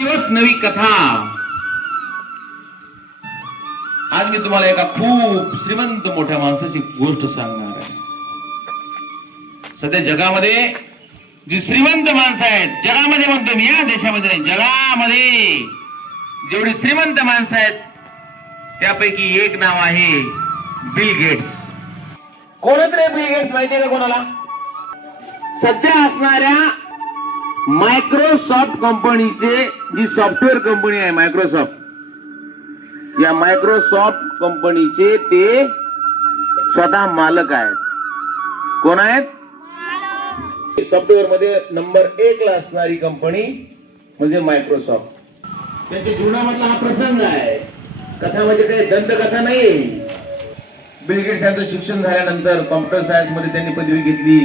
दिवस नवी कथा। आज मी तुम्हाला एका खूप श्रीमंत मोठ्या माणसाची गोष्ट सांगणार आहे। सध्या जगामध्ये जी श्रीमंत माणसं आहेत, जगामध्ये म्हणतो मी, या देशामध्ये नाही, जगामध्ये जेवढी श्रीमंत माणसं आहेत त्यापैकी एक नाव आहे बिल गेट्स। कोणतरी बिल गेट्स माहिती आहे का कोणाला? सध्या असणाऱ्या मायक्रोसॉफ्ट कंपनीचे, जी सॉफ्टवेअर कंपनी आहे मायक्रोसॉफ्ट, या मायक्रोसॉफ्ट कंपनीचे ते स्वतः मालक आहेत। कोण आहेत? सॉफ्टवेअर मध्ये नंबर 1 ला असणारी कंपनी म्हणजे मायक्रोसॉफ्ट। त्यांच्या जीवनामधला हा प्रसंग आहे। कथा म्हणजे काही दंतकथा नाही। बिल गेट्स यांचं शिक्षण झाल्यानंतर कॉम्प्युटर सायन्स मध्ये त्यांनी पदवी घेतली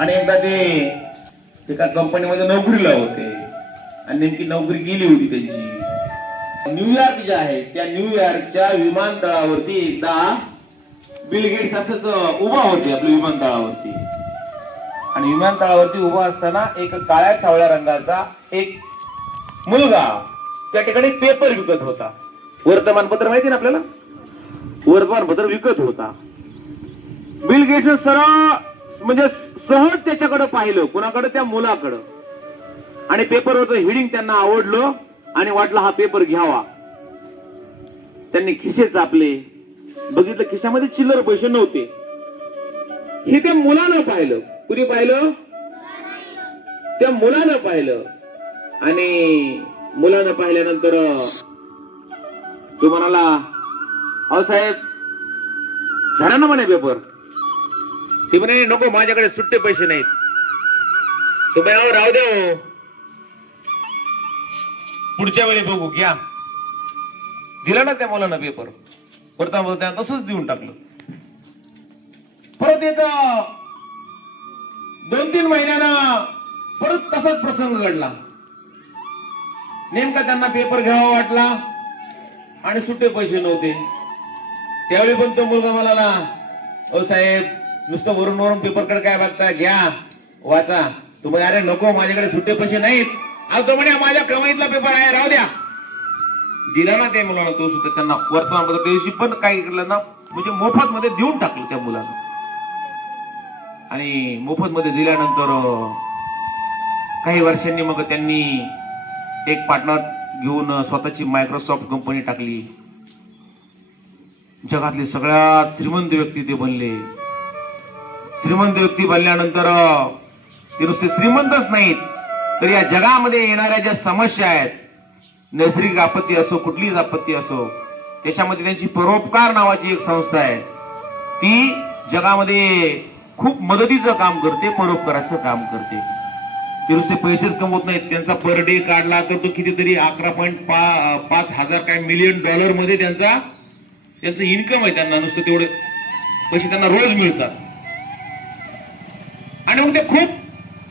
आणि एकदा ते एका कंपनीमध्ये नोकरीला होते आणि नेमकी नोकरी गेली होती त्यांची। न्यूयॉर्क जे आहे त्या न्यूयॉर्कच्या विमानतळावरती एकदा बिल गेट्स असंच उभा होते आपल्या विमानतळावरती, आणि विमानतळावरती उभा असताना एक काळ्या सावळ्या रंगाचा एक मुलगा त्या ठिकाणी पेपर विकत होता। वर्तमानपत्र माहिती ना आपल्याला, वर्तमानपत्र विकत होता। बिल गेट्स सरळ म्हणजे सहज त्याच्याकडे पाहिलं, कुणाकडे? त्या मुलाकडे, आणि पेपरवरचं हेडिंग त्यांना आवडलं आणि वाटलं हा पेपर घ्यावा। त्यांनी खिसे चापले, बघितलं खिशामध्ये चिल्लर पैसे नव्हते। हे त्या मुलानं पाहिलं। कुणी पाहिलं? त्या मुलानं पाहिलं, आणि मुलानं पाहिल्यानंतर तो म्हणाला, अहो साहेब, झाला ना म्हणे पेपर? ते म्हणे, नको, माझ्याकडे सुट्टे पैसे नाहीत। तो म्हणे, राहू दे, पुढच्या वेळी बघू, घ्या। दिला ना त्या मुलानं पेपर, परत तसंच देऊन टाकलं। परत एक 2-3 महिन्यानं परत तसाच प्रसंग घडला। नेमका त्यांना पेपर घ्यावा वाटला आणि सुट्टे पैसे नव्हते। त्यावेळी पण तो मुलगा म्हणाला, ओ साहेब, नुसतं वरून वरून पेपरकडे काय बघता, घ्या, वाचा। तू म्हणे, अरे नको, माझ्याकडे सुट्टे पैसे नाहीत। तो म्हणे, माझ्या कमाईतला पेपर आहे, राहू द्या। दिला ना त्या मुलाला तो सुद्धा त्यांना वर्तमानपत्र, त्यादिवशी पण काय केलं ना, म्हणजे मोफत मध्ये देऊन टाकलं त्या मुलाला। आणि मोफत मध्ये दिल्यानंतर काही वर्षांनी मग त्यांनी एक पार्टनर घेऊन स्वतःची मायक्रोसॉफ्ट कंपनी टाकली। जगातले सगळ्यात श्रीमंत व्यक्ती ते बनले। श्रीमंत व्यक्ती बनल्यानंतर ते नुसते श्रीमंतच नाहीत, तर या जगामध्ये येणाऱ्या ज्या समस्या आहेत, नैसर्गिक आपत्ती असो, कुठलीच आपत्ती असो, त्याच्यामध्ये त्यांची परोपकार नावाची एक संस्था आहे, ती जगामध्ये खूप मदतीचं काम करते, परोपकाराचं काम करते। ते नुसते पैसेच कमवत नाहीत, त्यांचा पर डे काढला तर तो कितीतरी 11.5 हजार काय मिलियन डॉलर मध्ये त्यांचं इन्कम आहे। त्यांना नुसतं तेवढे पैसे त्यांना रोज मिळतात, आणि मग ते खूप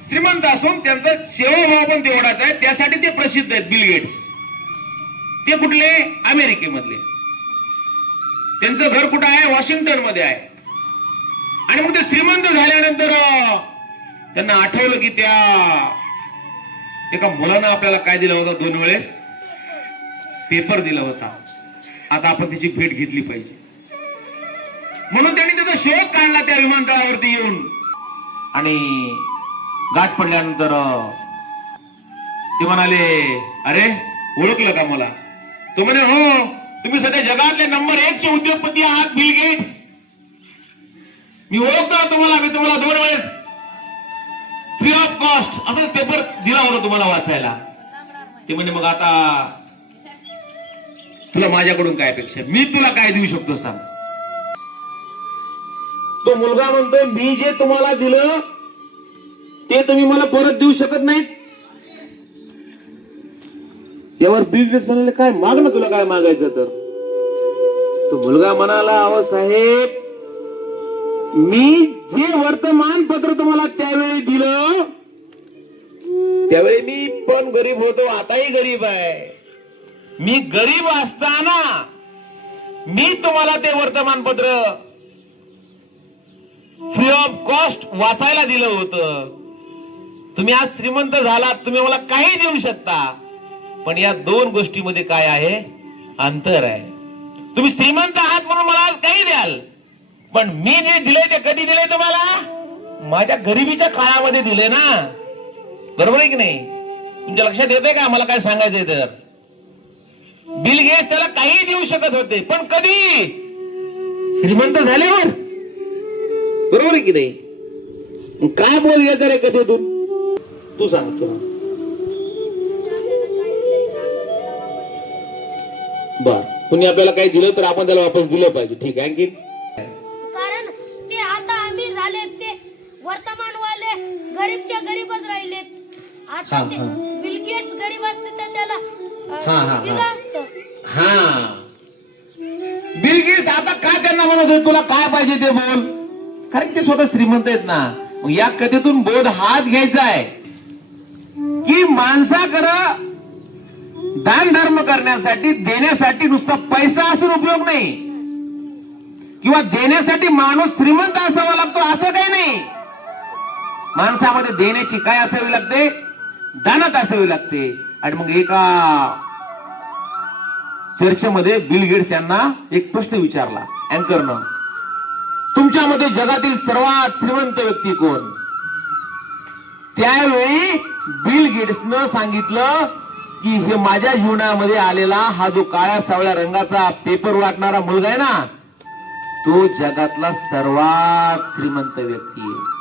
श्रीमंत असून त्यांचा सेवाभाव पण तेवढाच आहे। त्यासाठी ते प्रसिद्ध आहेत बिल गेट्स। ते कुठले? अमेरिकेमधले। त्यांचं घर कुठं आहे? वॉशिंग्टन मध्ये आहे। आणि मग ते श्रीमंत झाल्यानंतर त्यांना आठवलं की त्या एका मुलानं आपल्याला काय दिला होता, 2 वेळेस पेपर दिला होता, आता आपण त्याची भेट घेतली पाहिजे। म्हणून त्यांनी त्याचा शोध काढला त्या विमानतळावरती येऊन, आणि गाठ पडल्यानंतर ते म्हणाले, अरे, ओळखलं का मला? तो म्हणे, हो, तुम्ही सध्या जगातले नंबर 1 चे उद्योगपती आहात, बिल गेट्स। मी ओळखतो तुम्हाला, मी तुम्हाला 2 वेळेस फ्री ऑफ कॉस्ट असाच पेपर दिला होता तुम्हाला वाचायला। ते म्हणे, मग आता तुला माझ्याकडून काय अपेक्षा? मी तुला काय देऊ शकतो सांग? तो मुलगा म्हणतो, मी जे तुम्हाला दिलं ते तुम्ही मला परत देऊ शकत नाहीत। यावर बिल गेट्स म्हणाले, काय माग ना, तुला काय मागायचं तर? तो मुलगा म्हणाला, अहो साहेब, मी जे वर्तमानपत्र तुम्हाला त्यावेळी दिलं, त्यावेळी मी पण गरीब होतो, आताही गरीब आहे। मी गरीब असताना मी तुम्हाला ते वर्तमानपत्र फ्री ऑफ कॉस्ट वाचायला दिलं होतं। तुम्ही आज श्रीमंत झालात, तुम्ही मला काही देऊ शकता, पण या दोन गोष्टीमध्ये काय आहे, अंतर आहे. तुम्ही श्रीमंत आहात म्हणून मला आज काही द्याल, पण मी जे दिले ते कधी दिले तुम्हाला? माझ्या गरिबीच्या काळामध्ये दिले ना. बरोबर आहे की नाही? तुमच्या लक्षात येतंय का मला काय सांगायचंय? तर बिल गेट्स त्याला काही देऊ शकत होते, पण कधी? श्रीमंत झाल्यावर. बरोबर आहे की नाही? काय बोल येत रे कथेतून? तू सांग. तू बर, कुणी आपल्याला काही दिलं तर आपण त्याला वापस दिलं पाहिजे. ठीक आहे. आणखी कारण ते आता आम्ही झाले, ते वर्तमानवाले गरीबच्या गरीबच राहिलेत. आता ते बिल गेट्स गरीब असते तर त्याला दिलं असतं. हा, बिल गेट्स आता काय त्यांना म्हणत होते, तुला काय पाहिजे ते बोल, कारण ते स्वतः श्रीमंत आहेत ना. मग या कथेतून बोध हाच घ्यायचा आहे की माणसाकडं दान धर्म करण्यासाठी, देण्यासाठी नुसता पैसा असून उपयोग नाही, किंवा देण्यासाठी माणूस श्रीमंत असावा लागतो असं काही नाही. माणसामध्ये देण्याची काय असावी लागते? दानत असावी लागते. आणि मग एका चर्चेमध्ये बिल गेट्स यांना एक प्रश्न विचारला अँकरनं, तुमच्यामध्ये जगातील सर्वात श्रीमंत व्यक्ती कोण? त्यावेळी बिल गेट्सनं सांगितलं की हे माझ्या जीवनामध्ये आलेला हा जो काळ्या सावळ्या रंगाचा पेपर वाटणारा मुलगा आहे ना, तो जगातला सर्वात श्रीमंत व्यक्ती आहे.